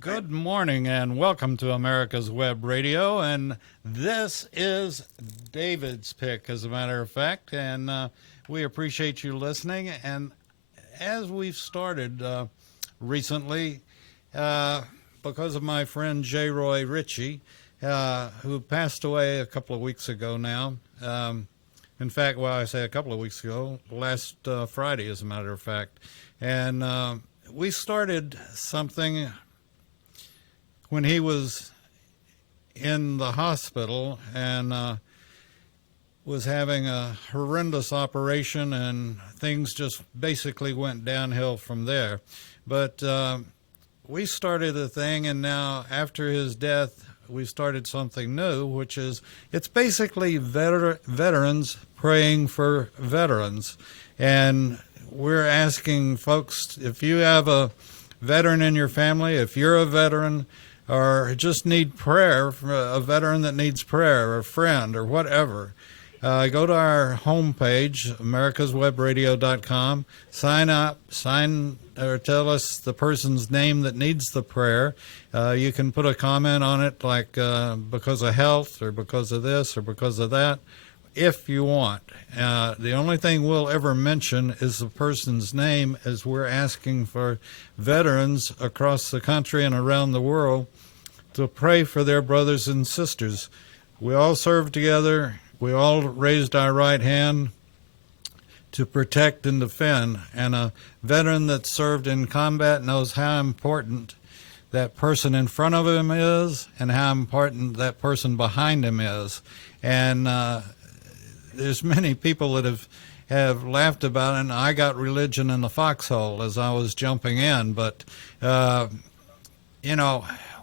Good morning and welcome to America's Web Radio. And this is David's pick, as a matter of fact. And we appreciate you listening. And as we've started recently, because of my friend J. Roy Ritchie, who passed away a couple of weeks ago now. In fact, well, I say a couple of weeks ago, last Friday, as a matter of fact. And we started something when he was in the hospital and was having a horrendous operation, and things just basically went downhill from there. But we started a thing, and now after his death, we started something new, which is, it's basically veterans praying for veterans. And we're asking folks, if you have a veteran in your family, if you're a veteran, or just need prayer, for a veteran that needs prayer, or a friend, or whatever, go to our homepage, americaswebradio.com, sign up, or tell us the person's name that needs the prayer. You can put a comment on it like because of health, or because of this, or because of that, if you want. The only thing we'll ever mention is the person's name, as we're asking for veterans across the country and around the world to pray for their brothers and sisters. We all served together. We all raised our right hand to protect and defend. And a veteran that served in combat knows how important that person in front of him is and how important that person behind him is. And there's many people that have laughed about it, and I got religion in the foxhole as I was jumping in. But,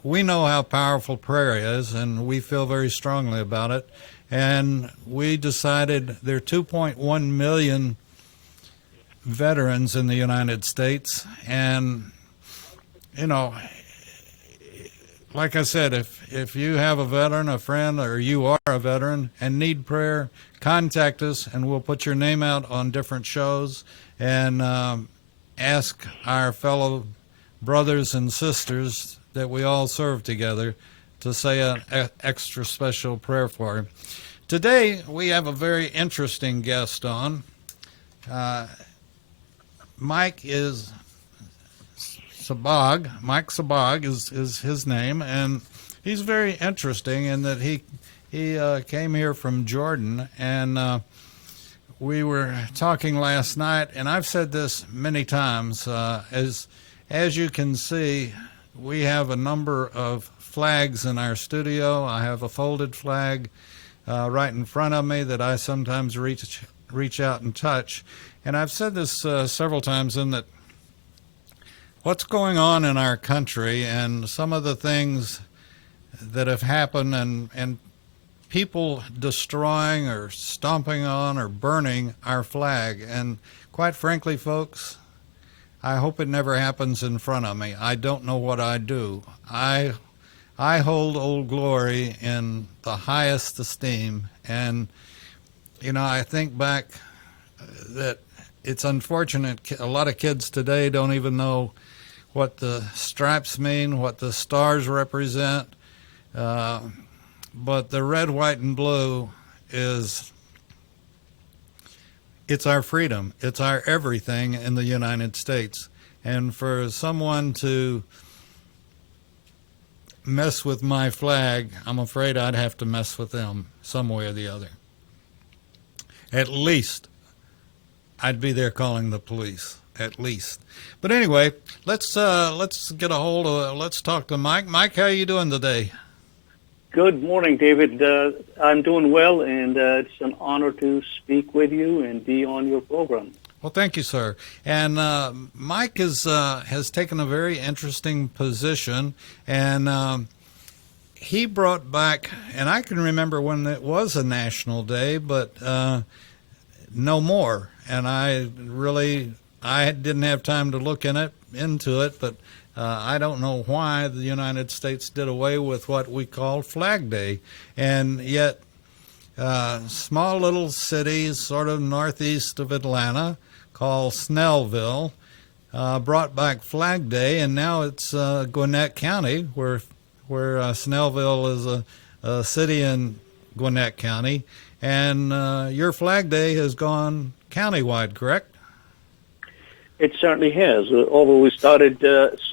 we know how powerful prayer is, and we feel very strongly about it. And we decided there are 2.1 million veterans in the United States. And, like I said, if you have a veteran, a friend, or you are a veteran and need prayer, contact us, and we'll put your name out on different shows and ask our fellow brothers and sisters that we all serve together to say an extra special prayer for him. Today, we have a very interesting guest on. Mike Sabbagh is his name, and he's very interesting in that he came here from Jordan, and we were talking last night, and I've said this many times. As you can see, we have a number of flags in our studio. I have a folded flag right in front of me that I sometimes reach out and touch. And I've said this several times, in that what's going on in our country and some of the things that have happened, and people destroying or stomping on or burning our flag. And quite frankly, folks, I hope it never happens in front of me. I don't know what I do. I hold Old Glory in the highest esteem. And, I think back that it's unfortunate. A lot of kids today don't even know what the stripes mean, what the stars represent. But the red, white, and blue it's our freedom. It's our everything in the United States. And for someone to mess with my flag, I'm afraid I'd have to mess with them some way or the other. At least I'd be there calling the police. At least. But anyway, let's get a hold of let's talk to Mike. Mike, how are you doing today? Good morning, David. I'm doing well, and it's an honor to speak with you and be on your program. Well, thank you, sir. And Mike has taken a very interesting position, and he brought back, and I can remember when it was a national day, but no more. And I didn't have time to look into it, but I don't know why the United States did away with what we call Flag Day. And yet small little cities sort of northeast of Atlanta called Snellville brought back Flag Day, and now it's Gwinnett County, where Snellville is a city in Gwinnett County, and your Flag Day has gone countywide, correct? It certainly has. Although we started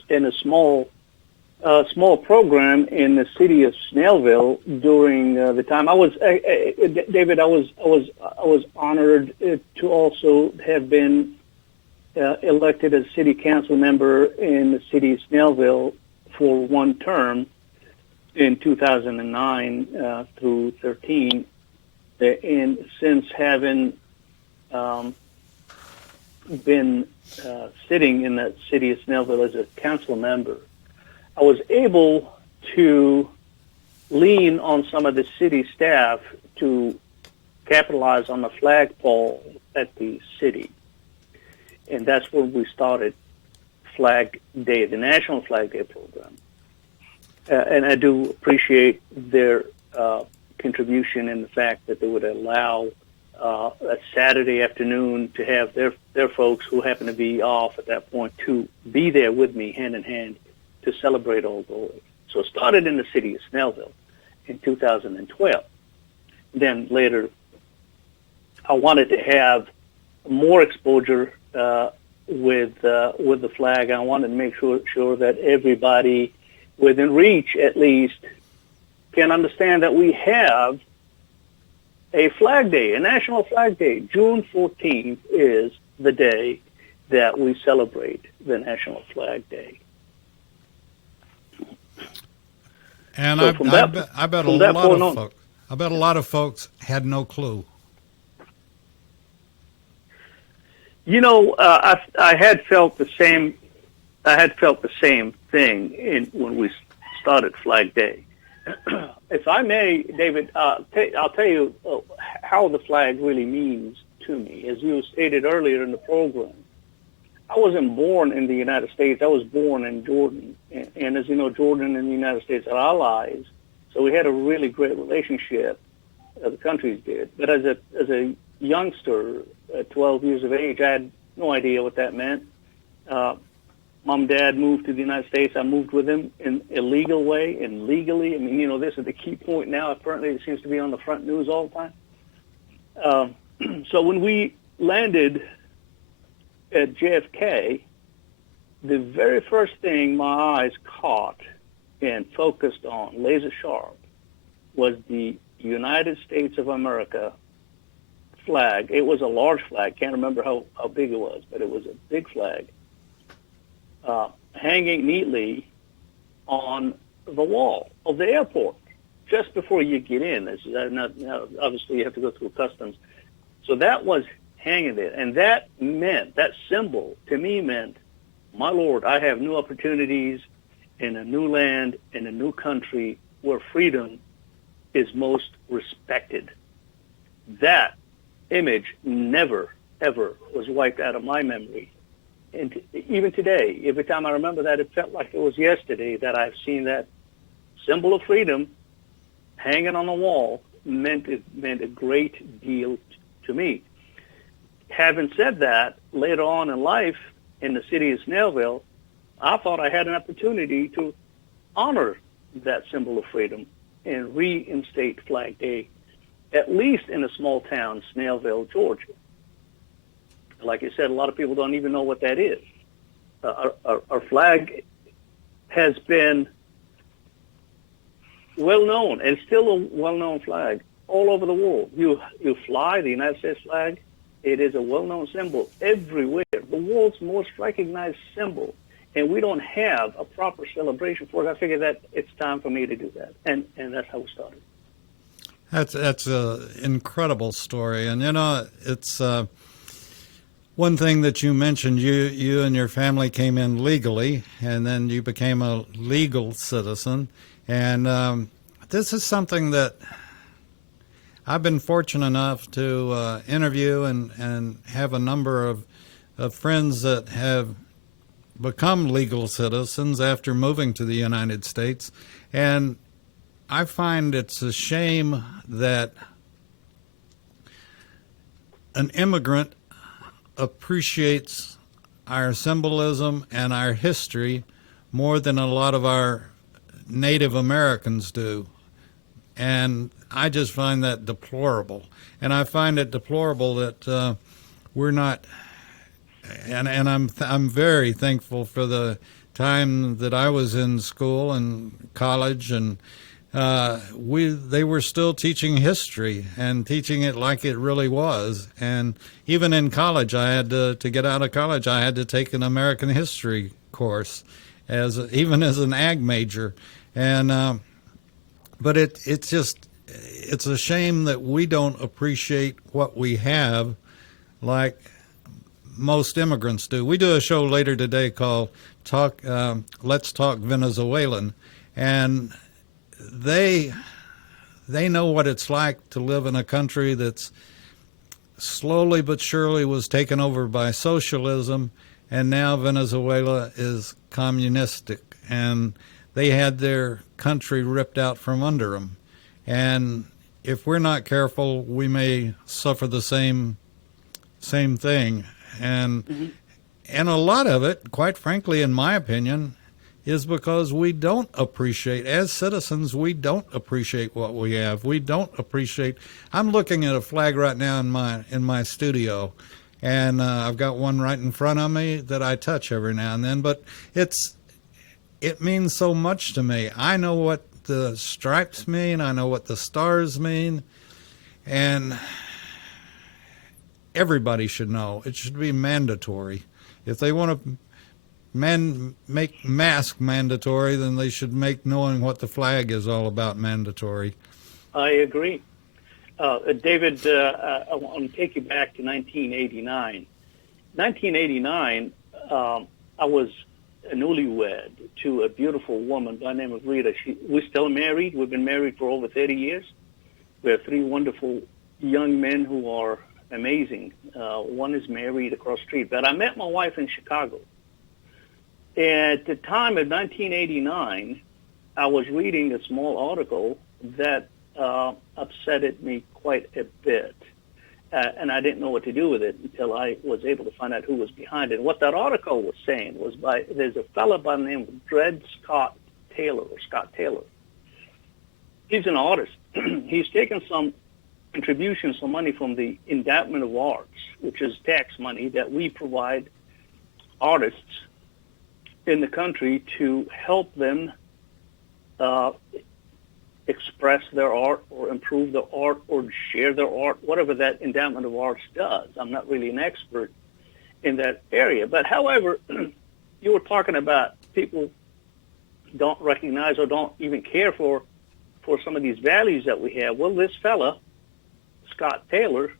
in a small program in the city of Snellville during the time I was David. I was honored to also have been elected as city council member in the city of Snellville for one term in 2009 through 13, and since having been sitting in that city of Snellville as a council member, I was able to lean on some of the city staff to capitalize on the flagpole at the city. And that's where we started Flag Day, the National Flag Day program. And I do appreciate their contribution in the fact that they would allow a Saturday afternoon to have their folks who happen to be off at that point to be there with me hand in hand to celebrate Old Glory. So it started in the city of Snellville in 2012. Then later, I wanted to have more exposure with the flag. I wanted to make sure that everybody within reach, at least, can understand that we have a Flag Day, a National Flag Day. June 14th is the day that we celebrate the National Flag Day. And So I bet a lot of folks had no clue. You know, I had felt the same. I had felt the same thing when we started Flag Day. If I may, David, I'll tell you how the flag really means to me. As you stated earlier in the program, I wasn't born in the United States. I was born in Jordan. And as you know, Jordan and the United States are allies. So we had a really great relationship. The countries did. But as a youngster, at 12 years of age, I had no idea what that meant. Mom and Dad moved to the United States. I moved with them in a legal way and legally. I mean, you know, this is the key point now. Apparently, it seems to be on the front news all the time. So when we landed at JFK, the very first thing my eyes caught and focused on, laser sharp, was the United States of America flag. It was a large flag. Can't remember how big it was, but it was a big flag. Hanging neatly on the wall of the airport just before you get in. This is obviously you have to go through customs. So that was hanging there. And that symbol to me meant, my Lord, I have new opportunities in a new land, in a new country where freedom is most respected. That image never, ever was wiped out of my memory. And even today, every time I remember that, it felt like it was yesterday that I've seen that symbol of freedom hanging on the wall. Meant a great deal to me. Having said that, later on in life, in the city of Snellville, I thought I had an opportunity to honor that symbol of freedom and reinstate Flag Day, at least in a small town, Snellville, Georgia. Like I said, a lot of people don't even know what that is. Our flag has been well known, and still a well-known flag all over the world. You fly the United States flag, it is a well-known symbol everywhere, the world's most recognized symbol, and we don't have a proper celebration for it. I figured that it's time for me to do that, and that's how we started. That's an incredible story, and you know, it's one thing that you mentioned. You and your family came in legally, and then you became a legal citizen, and this is something that I've been fortunate enough to interview and have a number of friends that have become legal citizens after moving to the United States. And I find it's a shame that an immigrant appreciates our symbolism and our history more than a lot of our Native Americans do. And I just find that deplorable. And I find it deplorable that we're not. And I'm very thankful for the time that I was in school and college, and they were still teaching history and teaching it like it really was. And even in college, I had to get out of college, I had to take an American history course, even as an ag major. And but it's a shame that we don't appreciate what we have like most immigrants do. We do a show later today called Let's Talk Venezuelan, and they know what it's like to live in a country that's slowly but surely was taken over by socialism, and now Venezuela is communistic, and they had their country ripped out from under them. And if we're not careful, we may suffer the same thing. And and a lot of it, quite frankly, in my opinion, is because we don't appreciate, as citizens, we don't appreciate what we have. We don't appreciate. I'm looking at a flag right now in my studio, and I've got one right in front of me that I touch every now and then. But it means so much to me. I know what the stripes mean. I know what the stars mean, and everybody should know. It should be mandatory. If they want to make mask mandatory, then they should make knowing what the flag is all about mandatory. I agree. David, I want to take you back to 1989. 1989, I was a newlywed to a beautiful woman by the name of Rita. We're still married. We've been married for over 30 years. We have three wonderful young men who are amazing. One is married across the street. But I met my wife in Chicago. At the time of 1989, I was reading a small article that upset me quite a bit. And I didn't know what to do with it until I was able to find out who was behind it. What that article was saying was there's a fellow by the name of Scott Taylor. He's an artist. He's taken some contributions, some money from the Endowment of Arts, which is tax money that we provide artists in the country to help them express their art or improve their art or share their art, whatever that Endowment of Arts does. I'm not really an expert in that area. But however, you were talking about people don't recognize or don't even care for some of these values that we have. Well, this fella, Scott Taylor,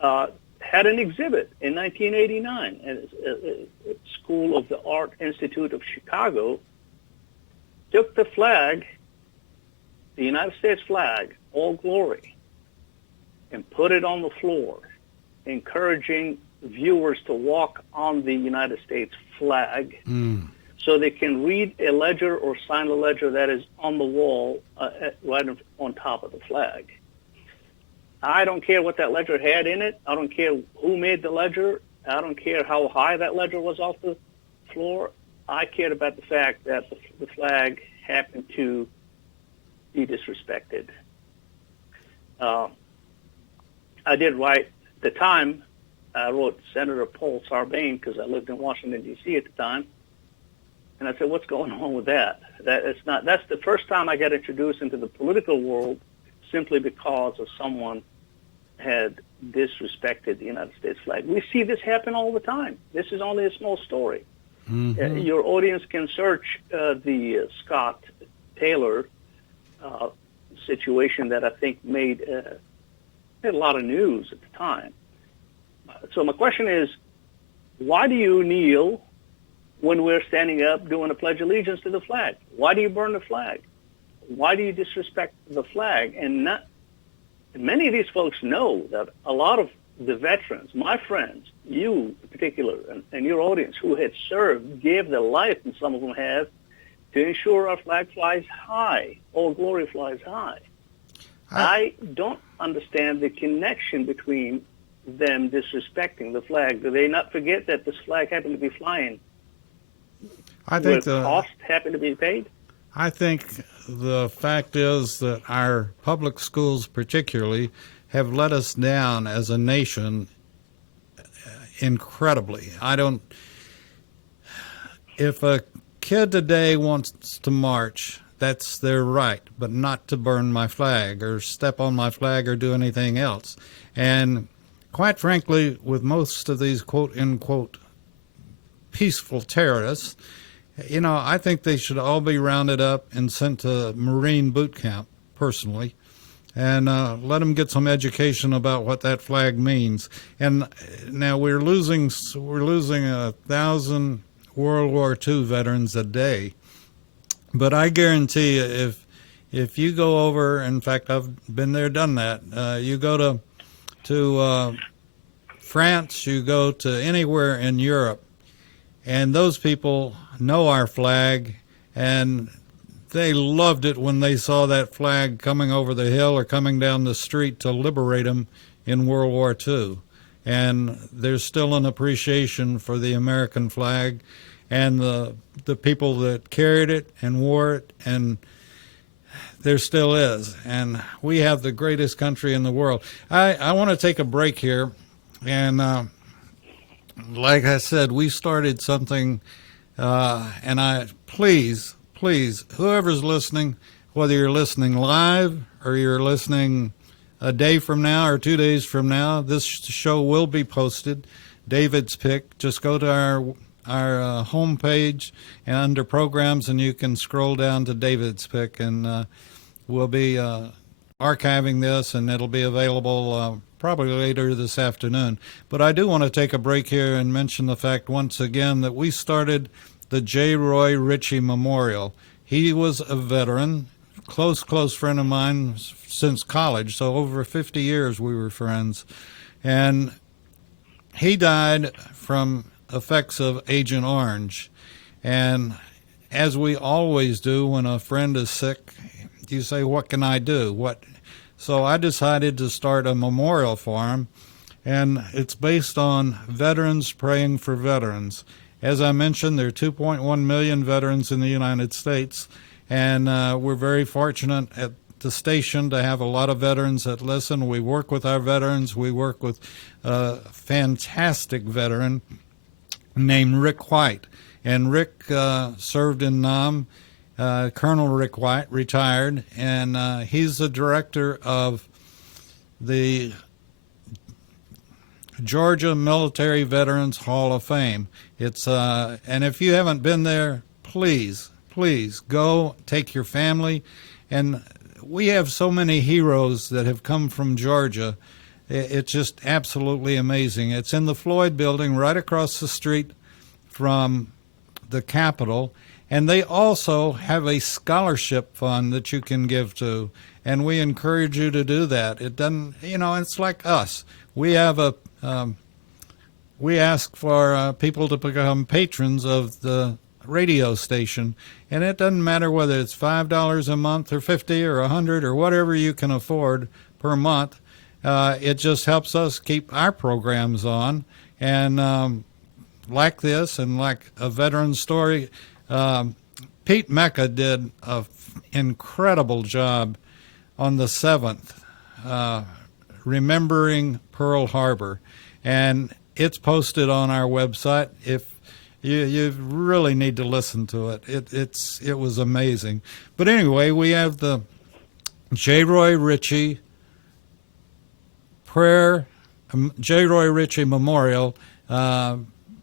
had an exhibit in 1989 at School of the Art Institute of Chicago, took the flag, the United States flag, all glory, and put it on the floor, encouraging viewers to walk on the United States flag so they can read a ledger or sign a ledger that is on the wall right on top of the flag. I don't care what that ledger had in it. I don't care who made the ledger. I don't care how high that ledger was off the floor. I cared about the fact that the flag happened to be disrespected. I did write, at the time, I wrote Senator Paul Sarbanes because I lived in Washington, D.C. at the time. And I said, what's going on with that? That's the first time I got introduced into the political world simply because of someone had disrespected the United States flag. We see this happen all the time. This is only a small story. Mm-hmm. Your audience can search the Scott Taylor situation that I think made a lot of news at the time. So my question is, why do you kneel when we're standing up doing a pledge of allegiance to the flag? Why do you burn the flag? Why do you disrespect the flag? And many of these folks know that a lot of the veterans, my friends, you in particular, and your audience who had served, gave their life, and some of them have, to ensure our flag flies high, All Glory flies high. I don't understand the connection between them disrespecting the flag? Do they not forget that this flag happened to be flying? I think Would cost happen to be paid? I think the fact is that our public schools particularly have let us down as a nation incredibly. If a kid today wants to march, that's their right, but not to burn my flag or step on my flag or do anything else. And quite frankly, with most of these quote unquote peaceful terrorists, I think they should all be rounded up and sent to Marine boot camp, personally, and let them get some education about what that flag means. And now we're losing 1,000 World War II veterans a day, but I guarantee you, if you go over, in fact, I've been there, done that. You go to France, you go to anywhere in Europe, and those people know our flag, and they loved it when they saw that flag coming over the hill or coming down the street to liberate them in World War II. And there's still an appreciation for the American flag and the people that carried it and wore it, and there still is. And we have the greatest country in the world. I want to take a break here, and like I said, we started something, and please, whoever's listening, whether you're listening live or you're listening a day from now or 2 days from now, this show will be posted. David's Pick. Just go to our homepage and under programs, and you can scroll down to David's Pick, and we'll be archiving this, and it'll be available probably later this afternoon. But I do want to take a break here and mention the fact once again that we started the J. Roy Ritchie Memorial. He was a veteran, close friend of mine since college, so over 50 years we were friends. And he died from effects of Agent Orange. And as we always do when a friend is sick, you say, what can I do? So I decided to start a memorial for him, and it's based on veterans praying for veterans. As I mentioned, there are 2.1 million veterans in the United States, and we're very fortunate at the station to have a lot of veterans that listen. We work with our veterans. We work with a fantastic veteran named Rick White, and Rick served in Nam. Colonel Rick White, retired, and he's the director of the Georgia Military Veterans Hall of Fame. It's and if you haven't been there, please go, take your family. And we have so many heroes that have come from Georgia. It's just absolutely amazing. It's in the Floyd Building right across the street from the Capitol. And they also have a scholarship fund that you can give to, and we encourage you to do that. It doesn't, it's like us. We have we ask for people to become patrons of the radio station, and it doesn't matter whether it's $5 a month or $50 or $100 or whatever you can afford per month. It just helps us keep our programs on, and like this and like a veteran story. Pete Mecca did an incredible job on the 7th, remembering Pearl Harbor, and it's posted on our website. If you really need to listen to it, it was amazing. But anyway, we have the J. Roy Ritchie Memorial,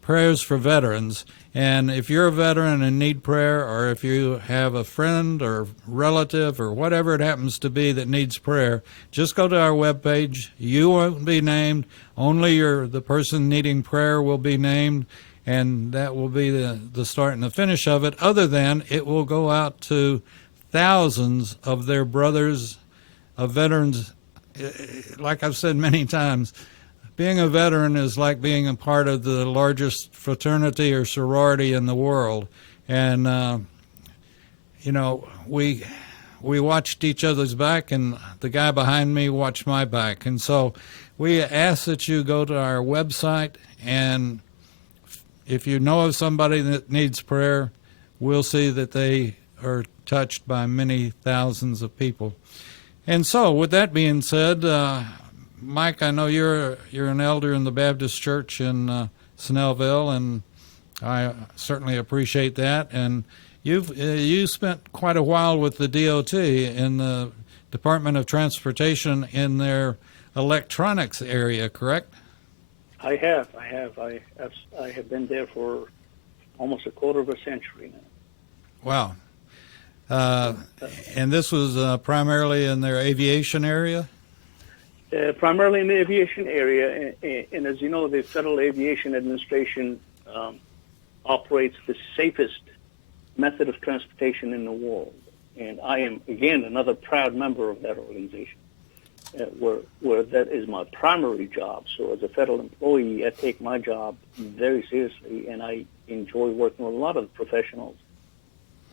Prayers for Veterans. And if you're a veteran and need prayer, or if you have a friend or relative or whatever it happens to be that needs prayer, just go to our webpage. You won't be named. Only the person needing prayer will be named, and that will be the start and the finish of it. Other than it will go out to thousands of their brothers, of veterans. Like I've said many times, being a veteran is like being a part of the largest fraternity or sorority in the world. And, we watched each other's back, and the guy behind me watched my back. And so we ask that you go to our website, and if you know of somebody that needs prayer, we'll see that they are touched by many thousands of people. And so, with that being said, Mike, I know you're an elder in the Baptist Church in Snellville, and I certainly appreciate that. And you spent quite a while with the DOT in the Department of Transportation in their electronics area, correct? I have been there for almost a quarter of a century now. Wow. And this was primarily in their aviation area? Primarily in the aviation area, and as you know, the Federal Aviation Administration operates the safest method of transportation in the world. And I am, again, another proud member of that organization, where that is my primary job. So as a federal employee, I take my job very seriously, and I enjoy working with a lot of the professionals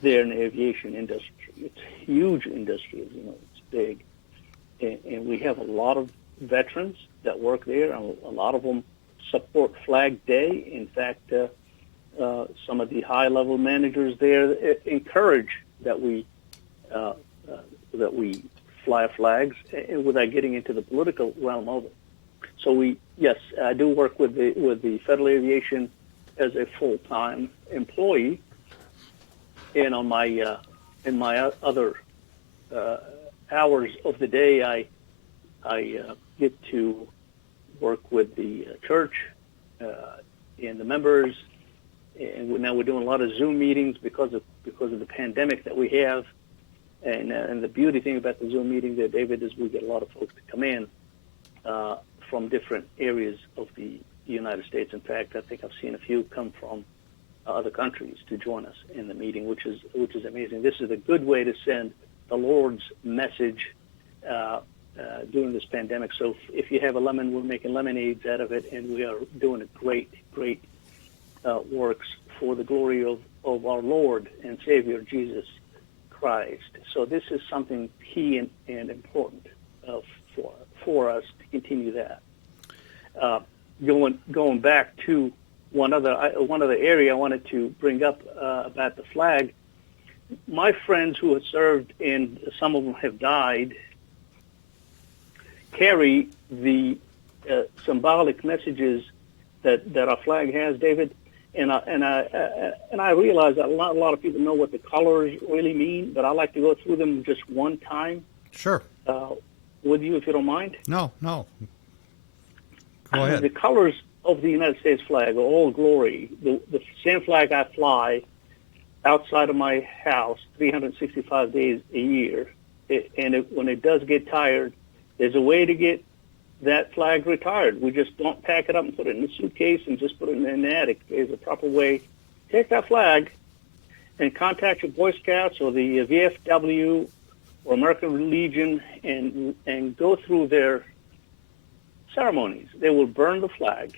there in the aviation industry. It's a huge industry, as you know, it's big. And we have a lot of veterans that work there, and a lot of them support Flag Day. In fact, some of the high-level managers there encourage that we fly flags, without getting into the political realm of it. So yes, I do work with the Federal Aviation as a full-time employee, and on my other hours of the day, I get to work with the church and the members. And now we're doing a lot of Zoom meetings because of the pandemic that we have. And the beauty thing about the Zoom meeting there, David, is we get a lot of folks to come in from different areas of the United States. In fact, I think I've seen a few come from other countries to join us in the meeting, which is amazing. This is a good way to send the Lord's message during this pandemic. So if you have a lemon, we're making lemonades out of it, and we are doing a great works for the glory of our Lord and Savior Jesus Christ. So this is something key and important for us to continue that. Going back to one other area I wanted to bring up about the flag. My friends who have served, and some of them have died, carry the symbolic messages that our flag has, David. And I realize that a lot of people know what the colors really mean, but I like to go through them just one time. Sure. With you, if you don't mind. No. Go ahead. The colors of the United States flag are all glory. The same flag I fly outside of my house 365 days a year. When it does get tired, there's a way to get that flag retired. We just don't pack it up and put it in a suitcase and just put it in the attic. There's a proper way. Take that flag and contact your Boy Scouts or the VFW or American Legion and go through their ceremonies. They will burn the flag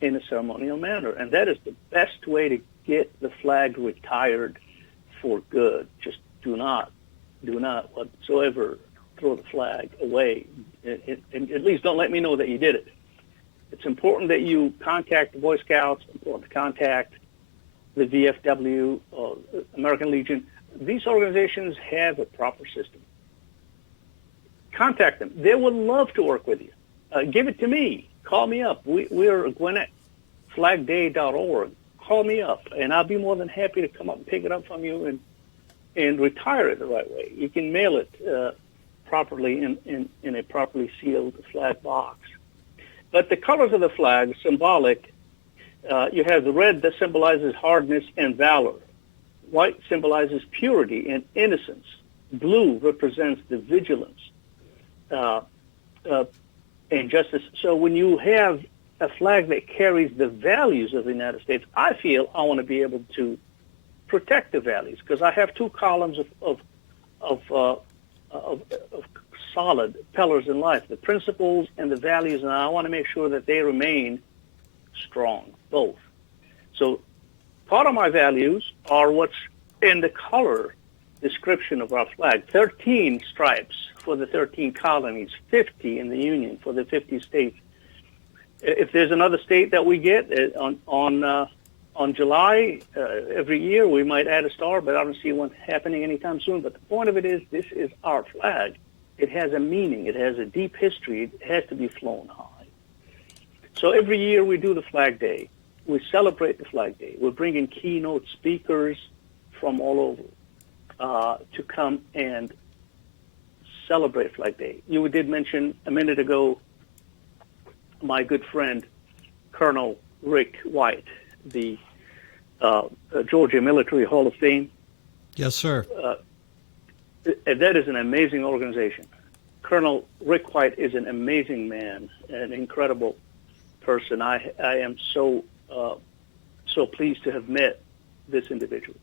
in a ceremonial manner, and that is the best way to get the flag retired for good. Just do not whatsoever throw the flag away. And at least don't let me know that you did it. It's important that you contact the Boy Scouts, important to contact the VFW, American Legion. These organizations have a proper system. Contact them. They would love to work with you. Give it to me. Call me up. We're GwinnettFlagDay.org. Call me up, and I'll be more than happy to come up and pick it up from you and retire it the right way. You can mail it properly in a properly sealed flag box. But the colors of the flag, symbolic, you have the red that symbolizes hardness and valor. White symbolizes purity and innocence. Blue represents the vigilance and justice. So when you have a flag that carries the values of the United States, I feel I want to be able to protect the values, because I have two columns of solid pillars in life, the principles and the values, and I want to make sure that they remain strong, both. So part of my values are what's in the color description of our flag. 13 stripes for the 13 colonies, 50 in the Union for the 50 states. If there's another state that we get on July every year, we might add a star, but I don't see one happening anytime soon. But the point of it is, this is our flag. It has a meaning. It has a deep history. It has to be flown high. So every year we do the Flag Day. We celebrate the Flag Day. We're bringing keynote speakers from all over to come and celebrate Flag Day. You did mention a minute ago my good friend, Colonel Rick White, the Georgia Military Hall of Fame. Yes, sir. That is an amazing organization. Colonel Rick White is an amazing man, an incredible person. I am so pleased to have met this individual.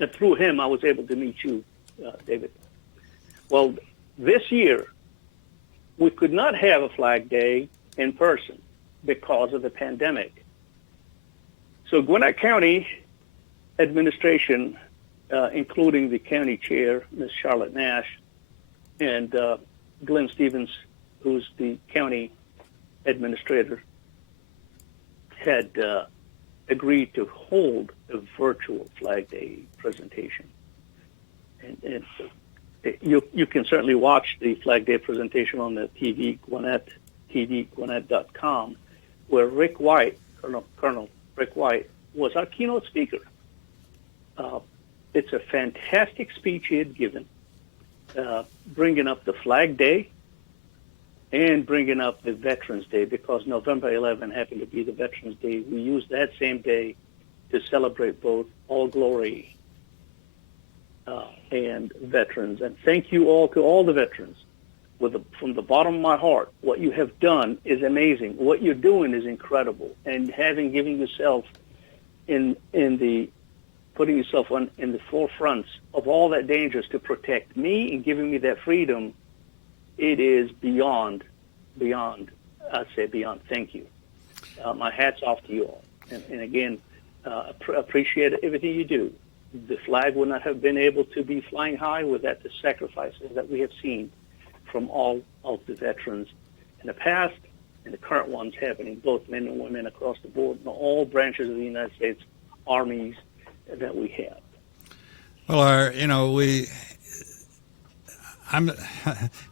And through him, I was able to meet you, David. Well, this year, we could not have a Flag Day in person because of the pandemic. So Gwinnett County administration, including the county chair, Ms. Charlotte Nash, and Glenn Stevens, who's the county administrator, had agreed to hold a virtual Flag Day presentation. And you can certainly watch the Flag Day presentation on the TV Gwinnett, tvgwinnett.com, where Rick White, Colonel Rick White, was our keynote speaker. It's a fantastic speech he had given, bringing up the Flag Day and bringing up the Veterans Day, because November 11 happened to be the Veterans Day. We used that same day to celebrate both All Glory and veterans. And thank you all to all the veterans. From the bottom of my heart, what you have done is amazing. What you're doing is incredible. And giving yourself putting yourself in the forefronts of all that dangers to protect me and giving me that freedom, it is beyond, I'd say beyond thank you. My hat's off to you all. And again, appreciate everything you do. The flag would not have been able to be flying high without the sacrifices that we have seen from all of the veterans in the past and the current ones happening, both men and women across the board in all branches of the United States armies that we have. Well, I'm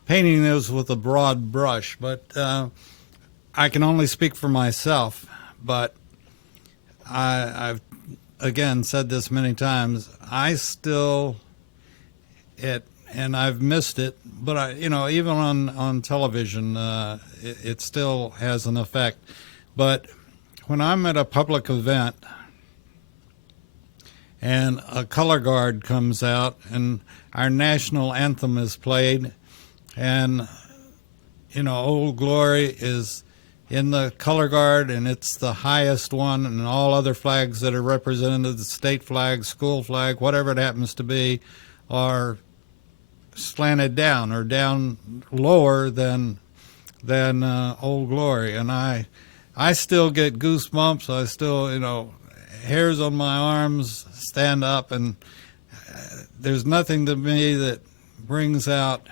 painting this with a broad brush, but I can only speak for myself. But I've again said this many times. I still and I've missed it, but even on television, it still has an effect. But when I'm at a public event and a color guard comes out and our national anthem is played, and Old Glory is in the color guard, and it's the highest one, and all other flags that are represented, the state flag, school flag, whatever it happens to be, are slanted down or down lower than Old Glory. And I still get goosebumps. I still, hairs on my arms stand up, and there's nothing to me that brings out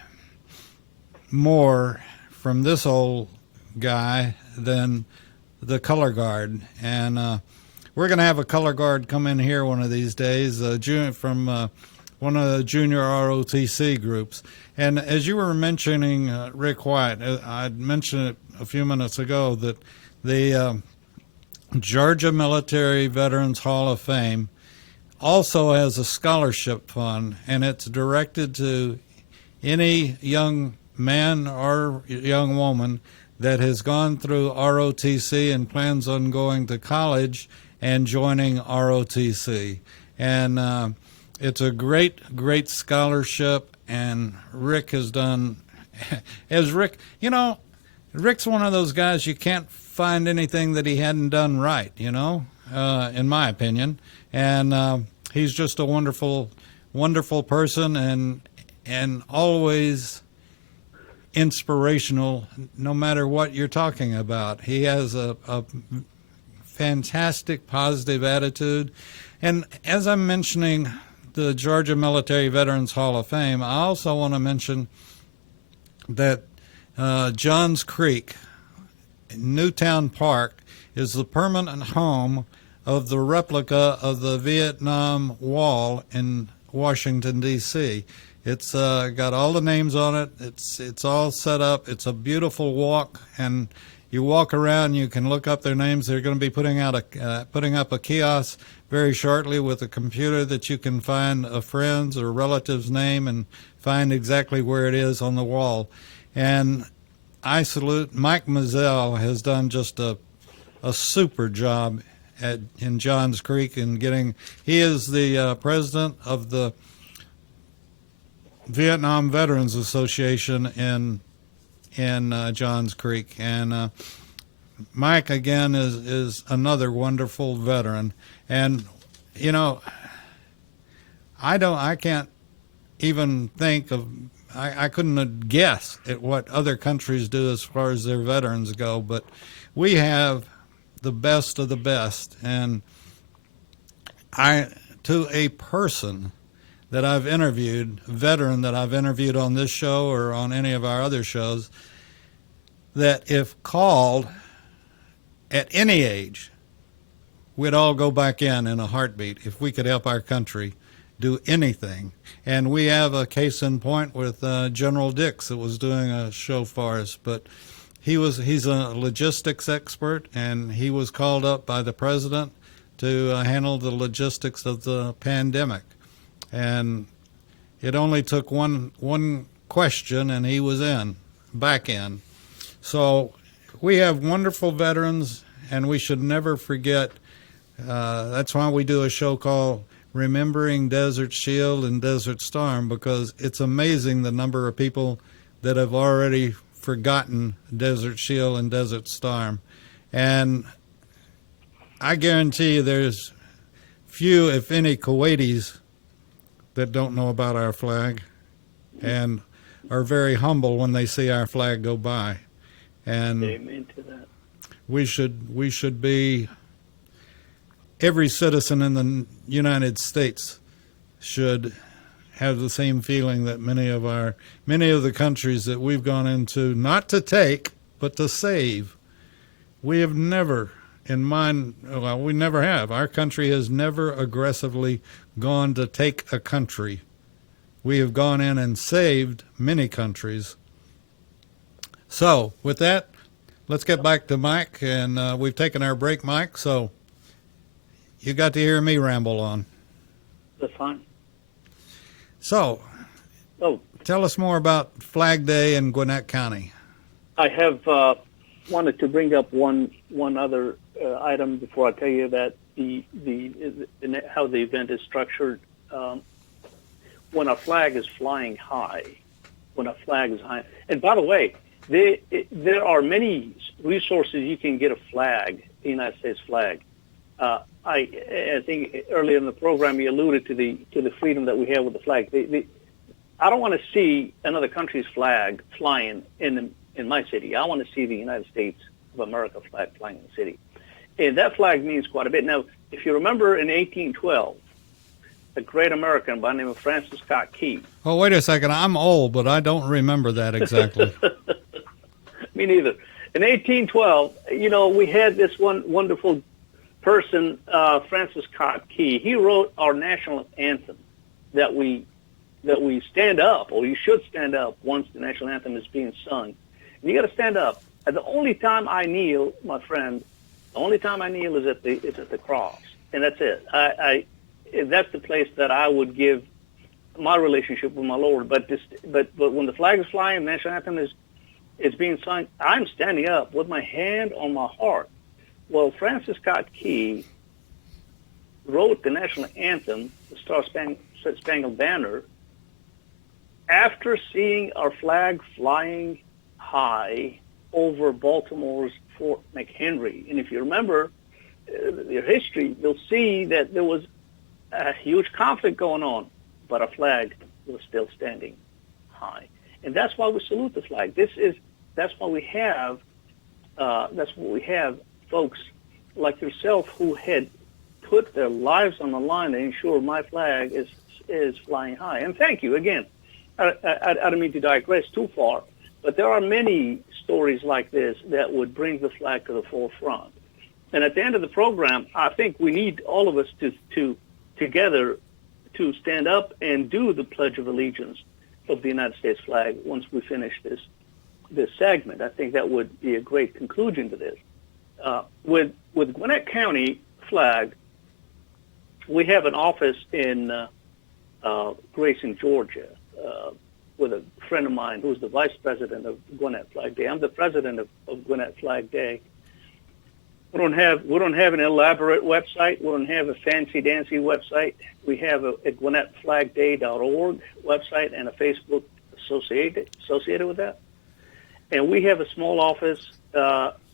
more from this old guy than the color guard. And we're going to have a color guard come in here one of these days, from one of the junior ROTC groups. And as you were mentioning Rick White, I'd mentioned it a few minutes ago that the Georgia Military Veterans Hall of Fame also has a scholarship fund, and it's directed to any young man or young woman that has gone through ROTC and plans on going to college and joining ROTC. And it's a great scholarship, and Rick has done, Rick's one of those guys you can't find anything that he hadn't done right, in my opinion. And he's just a wonderful person, and always inspirational, no matter what you're talking about. He has a fantastic positive attitude. And as I'm mentioning the Georgia Military Veterans Hall of Fame, I also want to mention that Johns Creek, Newtown Park, is the permanent home of the replica of the Vietnam Wall in Washington, D.C. It's got all the names on it. It's all set up. It's a beautiful walk, and you walk around. You can look up their names. They're going to be putting up a kiosk very shortly with a computer that you can find a friend's or relative's name and find exactly where it is on the wall. And I salute Mike Sabbagh has done just a super job in Johns Creek and getting. He is the president of the Vietnam Veterans Association in Johns Creek, and Mike again is another wonderful veteran. And you know, I can't even think of. I couldn't guess at what other countries do as far as their veterans go, but we have the best of the best. And to a person that I've interviewed, a veteran that I've interviewed on this show or on any of our other shows, that if called at any age, we'd all go back in a heartbeat if we could help our country do anything. And we have a case in point with General Dix that was doing a show for us, but he's a logistics expert, and he was called up by the president to handle the logistics of the pandemic. And it only took one question, and he was back in. So we have wonderful veterans, and we should never forget. That's why we do a show called Remembering Desert Shield and Desert Storm, because it's amazing the number of people that have already forgotten Desert Shield and Desert Storm. And I guarantee you there's few, if any, Kuwaitis that don't know about our flag and are very humble when they see our flag go by. And amen to that. We should be, every citizen in the United States should have the same feeling that many of the countries that we've gone into, not to take, but to save. We have never, we never have. Our country has never aggressively gone to take a country. We have gone in and saved many countries. So with that, let's get back to Mike, and we've taken our break, Mike, so you got to hear me ramble on. That's fine. So, tell us more about Flag Day in Gwinnett County. I have wanted to bring up one other item before I tell you that how the event is structured. When a flag is flying high, and by the way, there are many resources you can get a flag, the United States flag. I think earlier in the program you alluded to the freedom that we have with the flag. I don't want to see another country's flag flying in my city. I want to see the United States of America flag flying in the city. And that flag means quite a bit. Now, if you remember in 1812, a great American by the name of Francis Scott Key. Oh, wait a second. I'm old, but I don't remember that exactly. Me neither. In 1812, we had this one wonderful person, Francis Scott Key. He wrote our national anthem that we stand up, or you should stand up once the national anthem is being sung. And you got to stand up. And the only time I kneel, my friend, is at the cross, and that's it. That's the place that I would give my relationship with my Lord. But when the flag is flying, the national anthem is being sung, I'm standing up with my hand on my heart. Well, Francis Scott Key wrote the national anthem, the Star-Spangled Banner, after seeing our flag flying high over Baltimore's Fort McHenry. And if you remember your history, you'll see that there was a huge conflict going on, but our flag was still standing high. And that's why we salute the flag. That's what we have folks like yourself who had put their lives on the line to ensure my flag is is flying high. And thank you again. I don't mean to digress too far, but there are many stories like this that would bring the flag to the forefront. And at the end of the program, I think we need all of us to together to stand up and do the Pledge of Allegiance of the United States flag once we finish this segment. I think that would be a great conclusion to this. With Gwinnett County flag, we have an office in Grayson, Georgia, with a friend of mine who's the vice president of Gwinnett Flag Day. I'm the president of Gwinnett Flag Day. We don't have an elaborate website. We don't have a fancy dancy website. We have a GwinnettFlagDay.org website and a Facebook associated with that. And we have a small office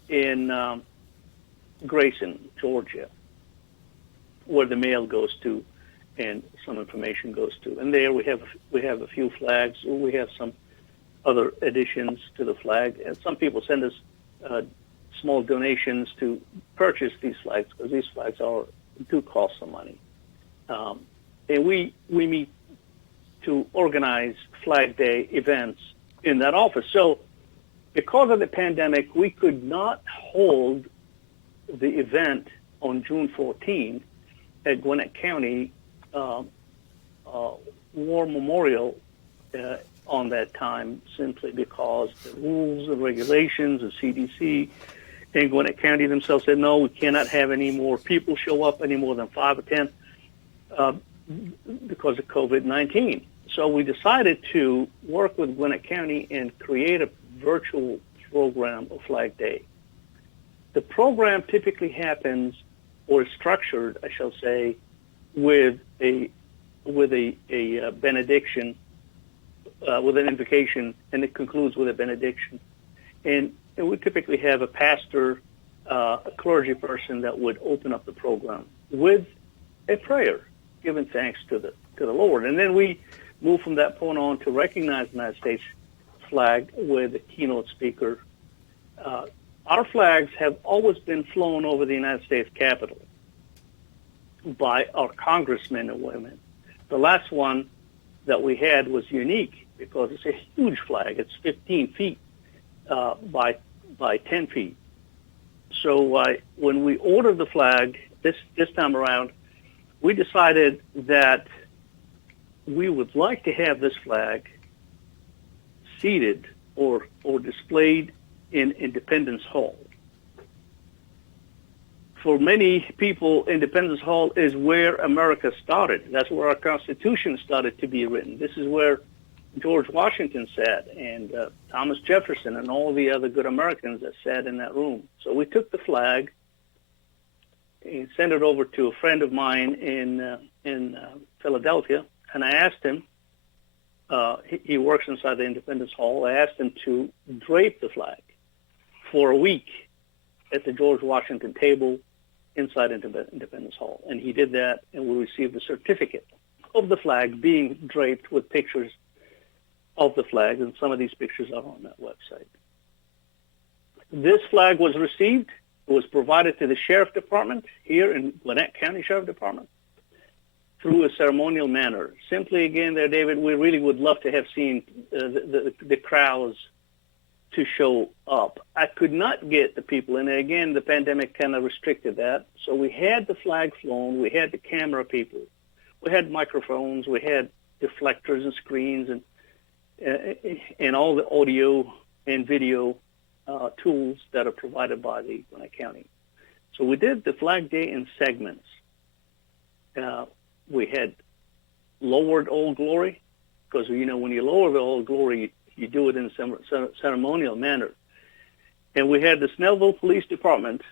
in Grayson, Georgia, where the mail goes to and some information goes to. And there we have a few flags. We have some other additions to the flag. And some people send us small donations to purchase these flags because these flags do cost some money. And we meet to organize Flag Day events in that office. So because of the pandemic, we could not hold the event on June 14 at Gwinnett County War Memorial on that time, simply because the rules and regulations of CDC and Gwinnett County themselves said, no, we cannot have any more people show up, any more than 5 or 10, because of COVID-19. So we decided to work with Gwinnett County and create a virtual program of Flag Day. The program typically happens, or is structured, I shall say, with a benediction, with an invocation, and it concludes with a benediction. And we typically have a pastor, a clergy person that would open up the program with a prayer, giving thanks to the Lord. And then we move from that point on to recognize the United States flag with a keynote speaker. Our flags have always been flown over the United States Capitol by our congressmen and women. The last one that we had was unique because it's a huge flag. It's 15 feet by 10 feet. So when we ordered the flag this time around, we decided that we would like to have this flag seated or displayed in Independence Hall. For many people, Independence Hall is where America started. That's where our Constitution started to be written. This is where George Washington sat, and Thomas Jefferson, and all the other good Americans that sat in that room. So we took the flag and sent it over to a friend of mine in Philadelphia, and I asked him, he works inside the Independence Hall, I asked him to drape the flag for a week at the George Washington table inside Independence Hall. And he did that, and we received a certificate of the flag being draped with pictures of the flag, and some of these pictures are on that website. This flag was received, it was provided to the Sheriff Department here in Gwinnett County Sheriff Department through a ceremonial manner. Simply, again there, David, we really would love to have seen the crowds to show up. I could not get the people, and again, the pandemic kind of restricted that. So we had the flag flown, we had the camera people, we had microphones, we had deflectors and screens, and all the audio and video tools that are provided by the Gwinnett County. So we did the Flag Day in segments. We had lowered Old Glory, because, you know, when you lower the Old Glory, you do it in a ceremonial manner. And we had the Snellville Police Department,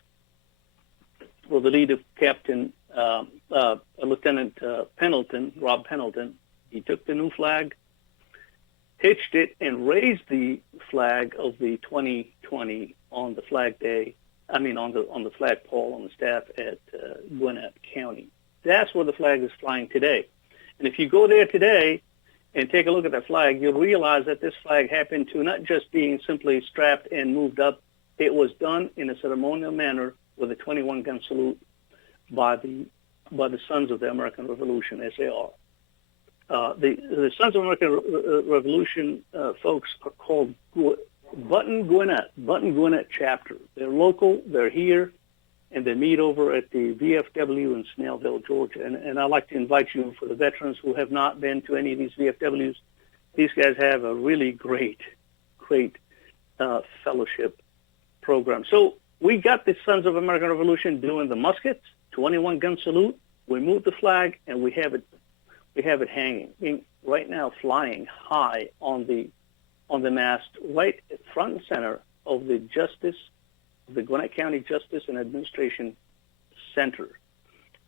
with the lead of Captain Lieutenant Pendleton, Rob Pendleton. He took the new flag, hitched it, and raised the flag of the 2020 on the Flag Day. I mean, on the flagpole on the staff at Gwinnett County. That's where the flag is flying today. And if you go there today and take a look at that flag, you'll realize that this flag happened to not just being simply strapped and moved up. It was done in a ceremonial manner with a 21-gun salute by the Sons of the American Revolution, as they are. The Sons of American Revolution folks are called Button Gwinnett chapter. They're local. They're here, and they meet over at the VFW in Snellville, Georgia. And I'd like to invite you, for the veterans who have not been to any of these VFWs, these guys have a really great fellowship program. So we got the Sons of American Revolution doing the muskets, 21 gun salute. We move the flag, and we have it hanging right now, flying high on the mast, right front and center of the Gwinnett County Justice and Administration Center.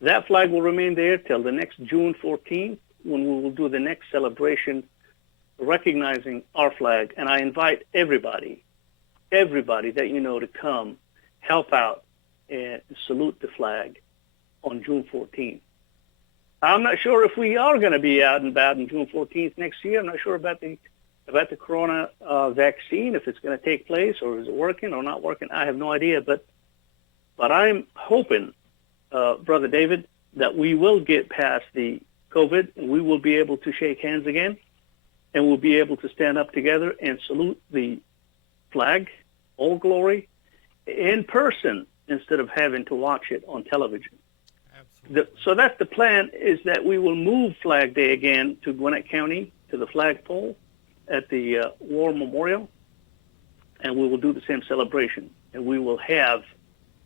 That flag will remain there till the next June 14th, when we will do the next celebration recognizing our flag. And I invite everybody that you know to come help out and salute the flag on June 14th. I'm not sure if we are going to be out and about on June 14th next year. I'm not sure about the corona vaccine, if it's going to take place, or is it working or not working. I have no idea, but I'm hoping, Brother David, that we will get past the COVID and we will be able to shake hands again, and we'll be able to stand up together and salute the flag, Old Glory, in person instead of having to watch it on television. So that's the plan, is that we will move Flag Day again to Gwinnett County, to the flagpole at the War Memorial, and we will do the same celebration. And we will have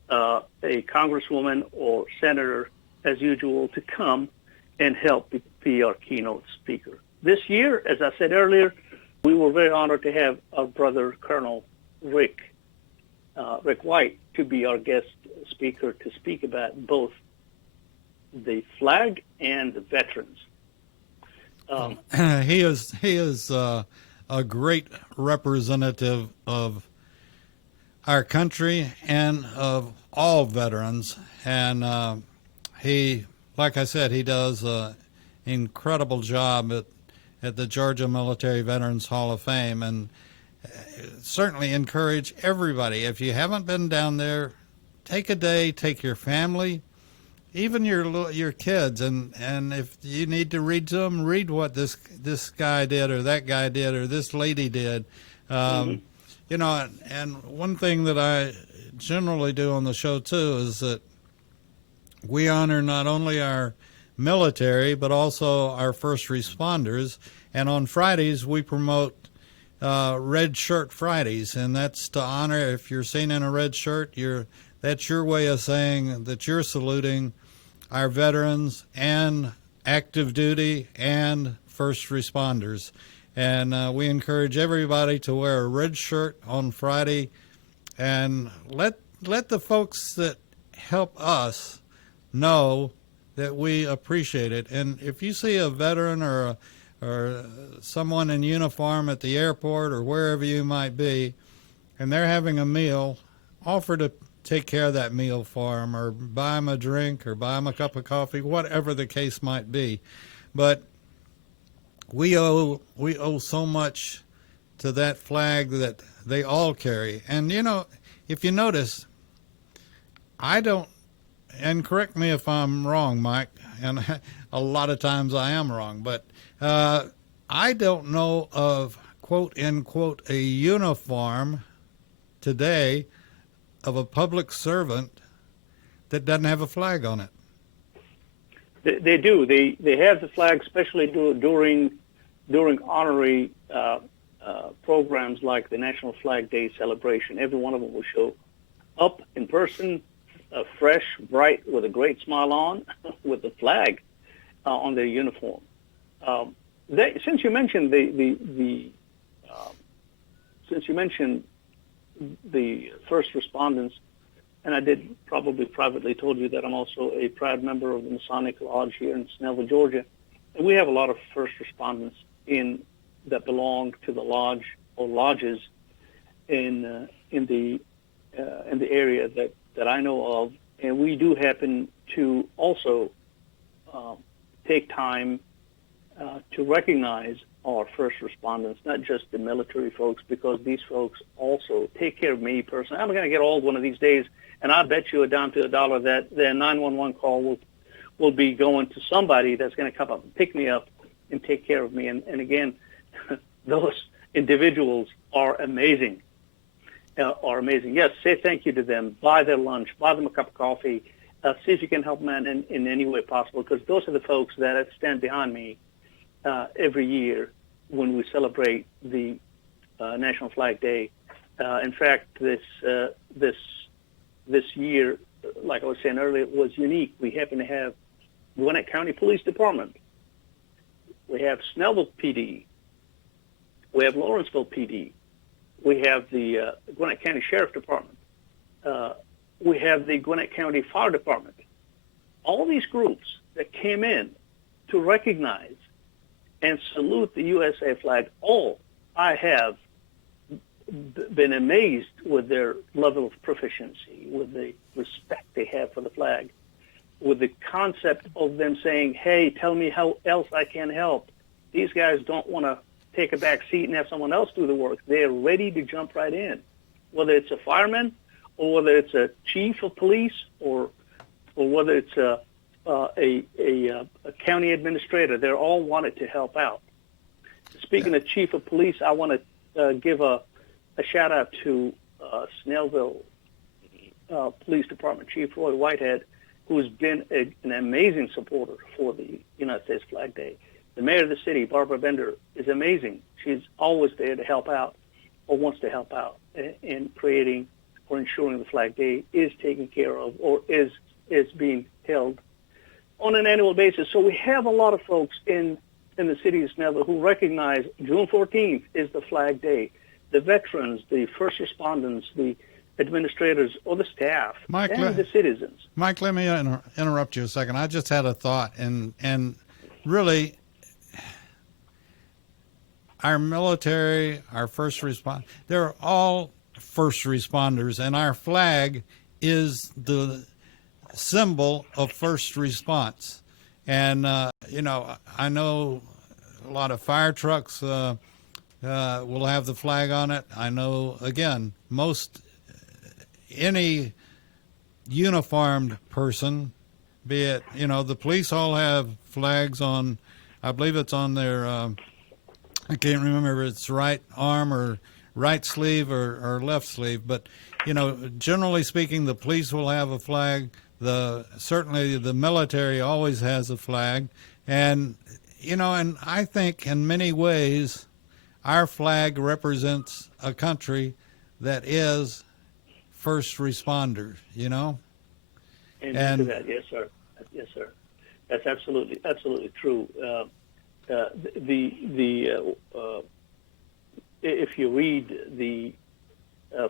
a congresswoman or senator, as usual, to come and help be our keynote speaker. This year, as I said earlier, we were very honored to have our brother, Colonel Rick White, to be our guest speaker to speak about both the flag and the veterans. He is a great representative of our country and of all veterans, and he, like I said, he does an incredible job at the Georgia Military Veterans Hall of Fame, and certainly encourage everybody, if you haven't been down there, take a day, take your family, even your kids, and if you need to read to them, read what this guy did, or that guy did, or this lady did. You know, and one thing that I generally do on the show too is that we honor not only our military but also our first responders. And on Fridays we promote Red Shirt Fridays, and that's to honor, if you're seen in a red shirt, that's your way of saying that you're saluting our veterans and active duty and first responders. And we encourage everybody to wear a red shirt on Friday, and let the folks that help us know that we appreciate it. And if you see a veteran or someone in uniform at the airport or wherever you might be, and they're having a meal, offer to take care of that meal for them, or buy them a drink, or buy them a cup of coffee, whatever the case might be. But we owe so much to that flag that they all carry. And you know, if you notice, I don't, and correct me if I'm wrong, Mike, and a lot of times I am wrong, but I don't know of, quote unquote, a uniform today of a public servant that doesn't have a flag on it. They do. They have the flag, especially during honorary programs like the National Flag Day celebration. Every one of them will show up in person, fresh, bright, with a great smile on, with the flag on their uniform. Since you mentioned the first respondents, and I did probably privately told you that I'm also a proud member of the Masonic Lodge here in Snellville, Georgia, and we have a lot of first respondents that belong to the lodge or lodges in the area that I know of, and we do happen to also take time to recognize our first respondents, not just the military folks, because these folks also take care of me personally. I'm going to get old one of these days, and I bet you down to $1 that their 911 call will be going to somebody that's going to come up and pick me up and take care of me. And again, those individuals are amazing. Yes, say thank you to them. Buy their lunch. Buy them a cup of coffee. See if you can help them out in any way possible, because those are the folks that stand behind me every year when we celebrate the National Flag Day. In fact, this year, like I was saying earlier, it was unique. We happen to have Gwinnett County Police Department. We have Snellville PD. We have Lawrenceville PD. We have the Gwinnett County Sheriff Department. We have the Gwinnett County Fire Department. All these groups that came in to recognize and salute the USA flag, I have been amazed with their level of proficiency, with the respect they have for the flag, with the concept of them saying, hey, tell me how else I can help. These guys don't want to take a back seat and have someone else do the work. They're ready to jump right in, whether it's a fireman or whether it's a chief of police or whether it's a county administrator. They're all wanted to help out. Speaking of chief of police, I want to give a shout out to Snellville Police Department Chief Roy Whitehead, who's been an amazing supporter for the United States Flag Day. The mayor of the city, Barbara Bender, is amazing. She's always there to help out, or wants to help out in creating or ensuring the Flag Day is taken care of or is being held on an annual basis. So we have a lot of folks in the city of Snellville who recognize June 14th is the Flag Day. The veterans, the first responders, the administrators, or the staff, Mike, and the citizens. Mike, let me interrupt you a second. I just had a thought, and really, our military, our first responders, they're all first responders, and our flag is the symbol of first response. And, I know a lot of fire trucks will have the flag on it. I know, again, any uniformed person, be it, the police all have flags on, I believe it's on their, I can't remember if it's right arm or right sleeve or left sleeve, but, generally speaking, the police will have a flag. Certainly the military always has a flag. And, and I think in many ways, our flag represents a country that is first responders, Amen to that. Yes, sir. Yes, sir. That's absolutely true. If you read the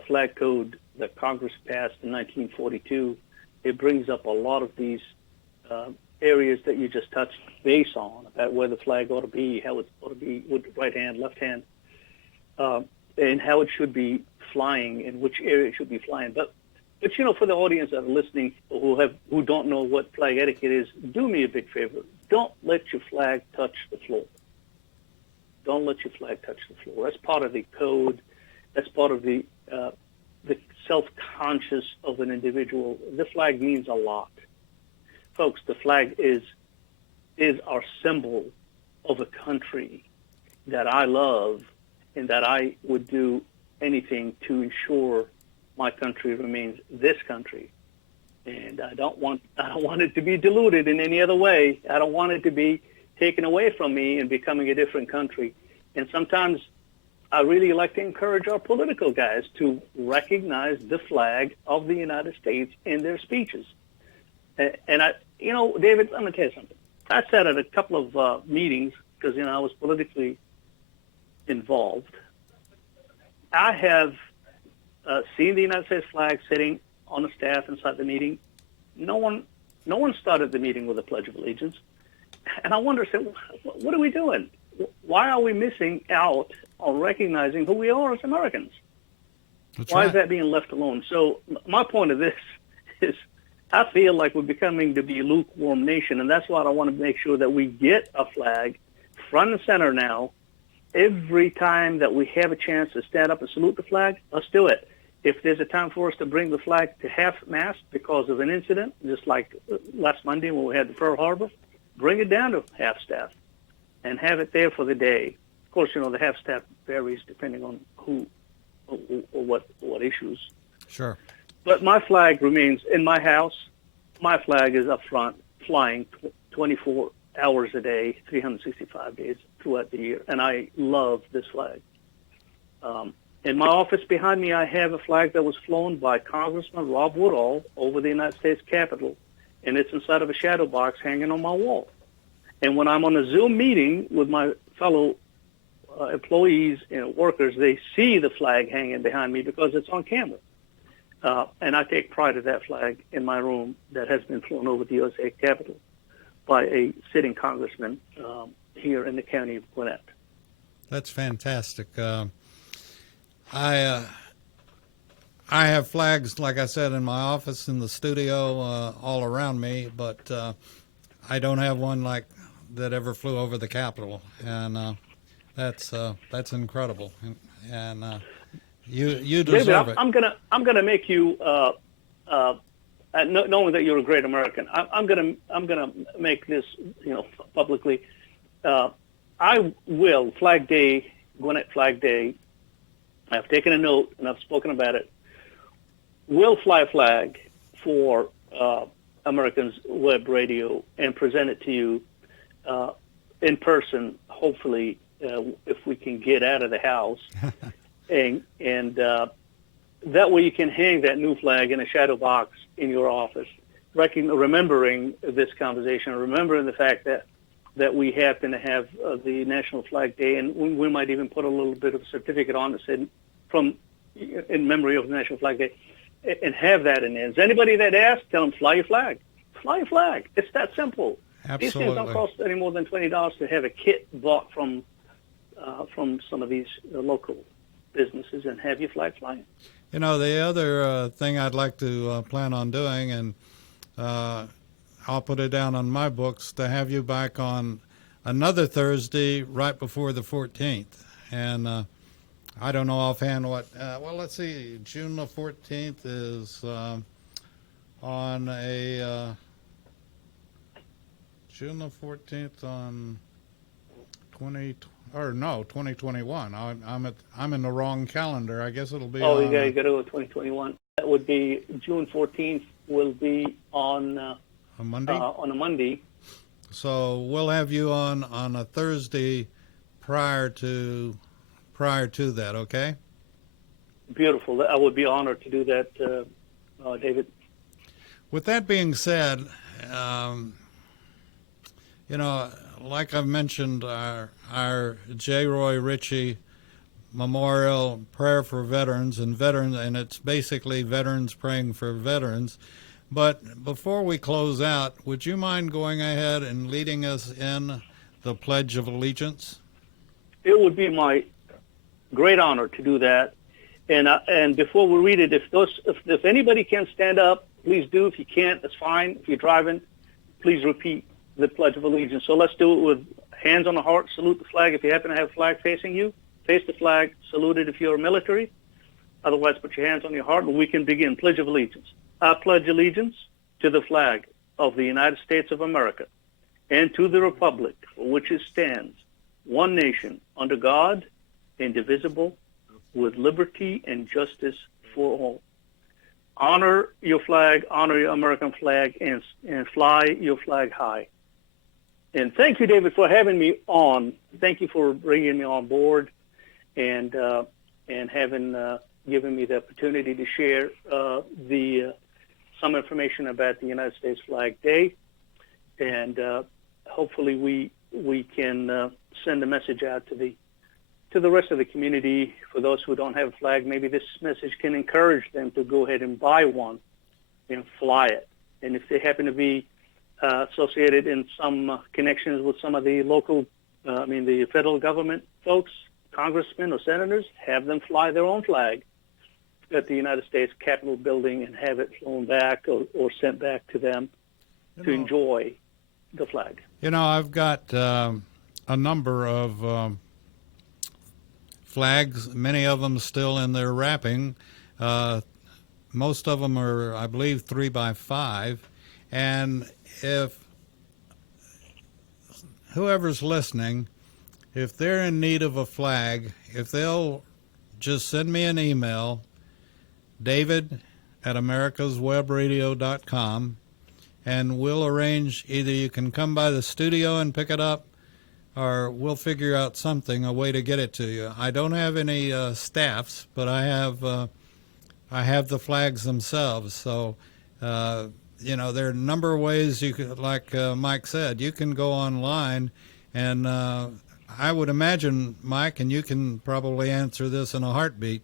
flag code that Congress passed in 1942, it brings up a lot of these areas that you just touched base on, about where the flag ought to be, how it ought to be with right hand, left hand, and how it should be flying, and which area it should be flying. But for the audience that are listening who don't know what flag etiquette is, do me a big favor. Don't let your flag touch the floor. Don't let your flag touch the floor. That's part of the code. That's part of the self-conscious of an individual. The flag means a lot. Folks, the flag is our symbol of a country that I love and that I would do anything to ensure my country remains this country. And I don't want it to be diluted in any other way. I don't want it to be taken away from me and becoming a different country. And sometimes I really like to encourage our political guys to recognize the flag of the United States in their speeches. And David, let me tell you something. I sat at a couple of meetings because, I was politically involved. I have seen the United States flag sitting on the staff inside the meeting. No one started the meeting with a Pledge of Allegiance. And I wonder, what are we doing? Why are we missing out on recognizing who we are as Americans? Why is that being left alone? So my point of this is I feel like we're becoming to be a lukewarm nation, and that's why I want to make sure that we get a flag front and center now. Every time that we have a chance to stand up and salute the flag, let's do it. If there's a time for us to bring the flag to half-mast because of an incident, just like last Monday when we had the Pearl Harbor, bring it down to half-staff. and have it there for the day. Of course, the half staff varies depending on who or what issues. Sure. But my flag remains in my house. My flag is up front, flying 24 hours a day, 365 days throughout the year, and I love this flag. In my office behind me, I have a flag that was flown by Congressman Rob Woodall over the United States Capitol, and it's inside of a shadow box hanging on my wall. And when I'm on a Zoom meeting with my fellow employees and workers, they see the flag hanging behind me because it's on camera. And I take pride of that flag in my room that has been flown over the USA Capitol by a sitting congressman here in the county of Gwinnett. That's fantastic. I have flags, like I said, in my office, in the studio, all around me, but I don't have one like that ever flew over the Capitol, and that's incredible. And you deserve David, it. I'm gonna make you knowing that you're a great American. I'm gonna make this publicly. I will Flag Day, Gwinnett Flag Day. I've taken a note and I've spoken about it. We'll fly a flag for Americans Web Radio and present it to you in person, hopefully, if we can get out of the house. and that way you can hang that new flag in a shadow box in your office, remembering this conversation, remembering the fact that we happen to have the National Flag Day, and we might even put a little bit of a certificate on that said in memory of the National Flag Day, and have that in there. Is anybody that asks, tell them, fly your flag. Fly your flag. It's that simple. Absolutely. These things don't cost any more than $20 to have a kit bought from some of these local businesses and have your flag flying. The other thing I'd like to plan on doing, and I'll put it down on my books, to have you back on another Thursday right before the 14th. And I don't know offhand what, let's see, June the 14th is on a, June the 14th on 2021. I'm in the wrong calendar. I guess it'll be. Oh, you got to go 2021. That would be June 14th. Will be on a Monday. On a Monday. So we'll have you on a Thursday prior to that. Okay. Beautiful. I would be honored to do that, David. With that being said, like I've mentioned, our J. Roy Ritchie Memorial Prayer for Veterans, and it's basically veterans praying for veterans. But before we close out, would you mind going ahead and leading us in the Pledge of Allegiance? It would be my great honor to do that. And before we read it, if anybody can stand up, please do. If you can't, that's fine. If you're driving, please repeat the Pledge of Allegiance. So let's do it with hands on the heart, salute the flag. If you happen to have a flag facing you, face the flag, salute it if you're military. Otherwise, put your hands on your heart and we can begin. Pledge of Allegiance. I pledge allegiance to the flag of the United States of America and to the republic for which it stands, one nation, under God, indivisible, with liberty and justice for all. Honor your flag, honor your American flag, and fly your flag high. And thank you, David, for having me on. Thank you for bringing me on board and having given me the opportunity to share some information about the United States Flag Day. And hopefully we can send a message out to the rest of the community. For those who don't have a flag, maybe this message can encourage them to go ahead and buy one and fly it. And if they happen to be associated in some connections with some of the local, the federal government folks, congressmen or senators, have them fly their own flag at the United States Capitol building and have it flown back or sent back to them to enjoy the flag. I've got a number of flags, many of them still in their wrapping. Most of them are, I believe, 3x5. And if whoever's listening, if they're in need of a flag, if they'll just send me an email, david@americaswebradio.com, and we'll arrange, either you can come by the studio and pick it up, or we'll figure out something, a way to get it to you. I don't have any staffs, but I have the flags themselves. So, there are a number of ways you could, like Mike said, you can go online, and I would imagine, Mike, and you can probably answer this in a heartbeat.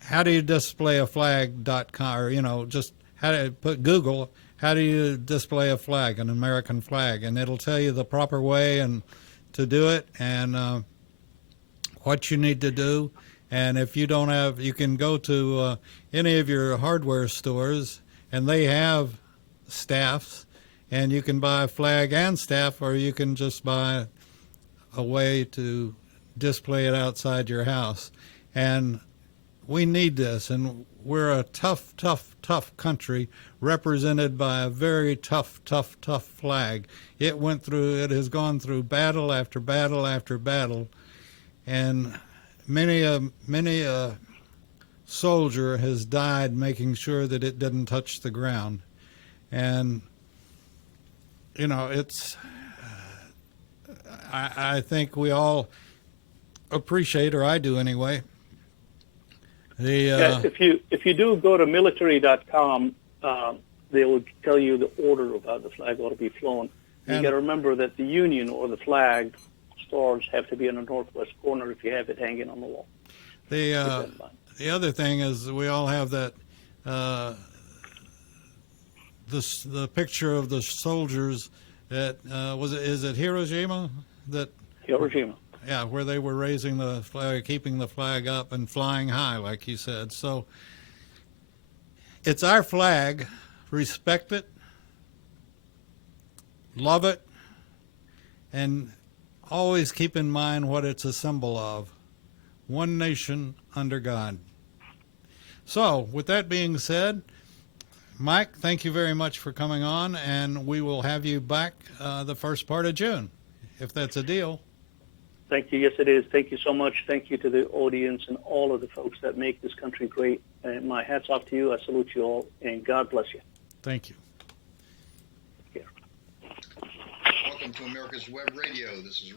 How do you display a flag.com, or, just how to put Google, how do you display a flag, an American flag? And it'll tell you the proper way and to do it, and what you need to do. And if you don't have, you can go to any of your hardware stores, and they have staffs, and you can buy a flag and staff, or you can just buy a way to display it outside your house. And we need this, and we're a tough country represented by a very tough flag. It has gone through battle after battle after battle, and many a soldier has died making sure that it didn't touch the ground. And it's I think we all appreciate, or I do anyway, if you do go to military.com, they will tell you the order of how the flag ought to be flown. You got to remember that the Union or the flag stars have to be in the northwest corner if you have it hanging on the wall. The other thing is we all have that the picture of the soldiers that is it Hiroshima? Hiroshima. Yeah, where they were raising the flag, keeping the flag up and flying high, like you said. So it's our flag. Respect it, love it, and always keep in mind what it's a symbol of. One nation under God. So, with that being said, Mike, thank you very much for coming on, and we will have you back the first part of June, if that's a deal. Thank you. Yes, it is. Thank you so much. Thank you to the audience and all of the folks that make this country great. And my hat's off to you. I salute you all, and God bless you. Thank you. Welcome to America's Web Radio. This is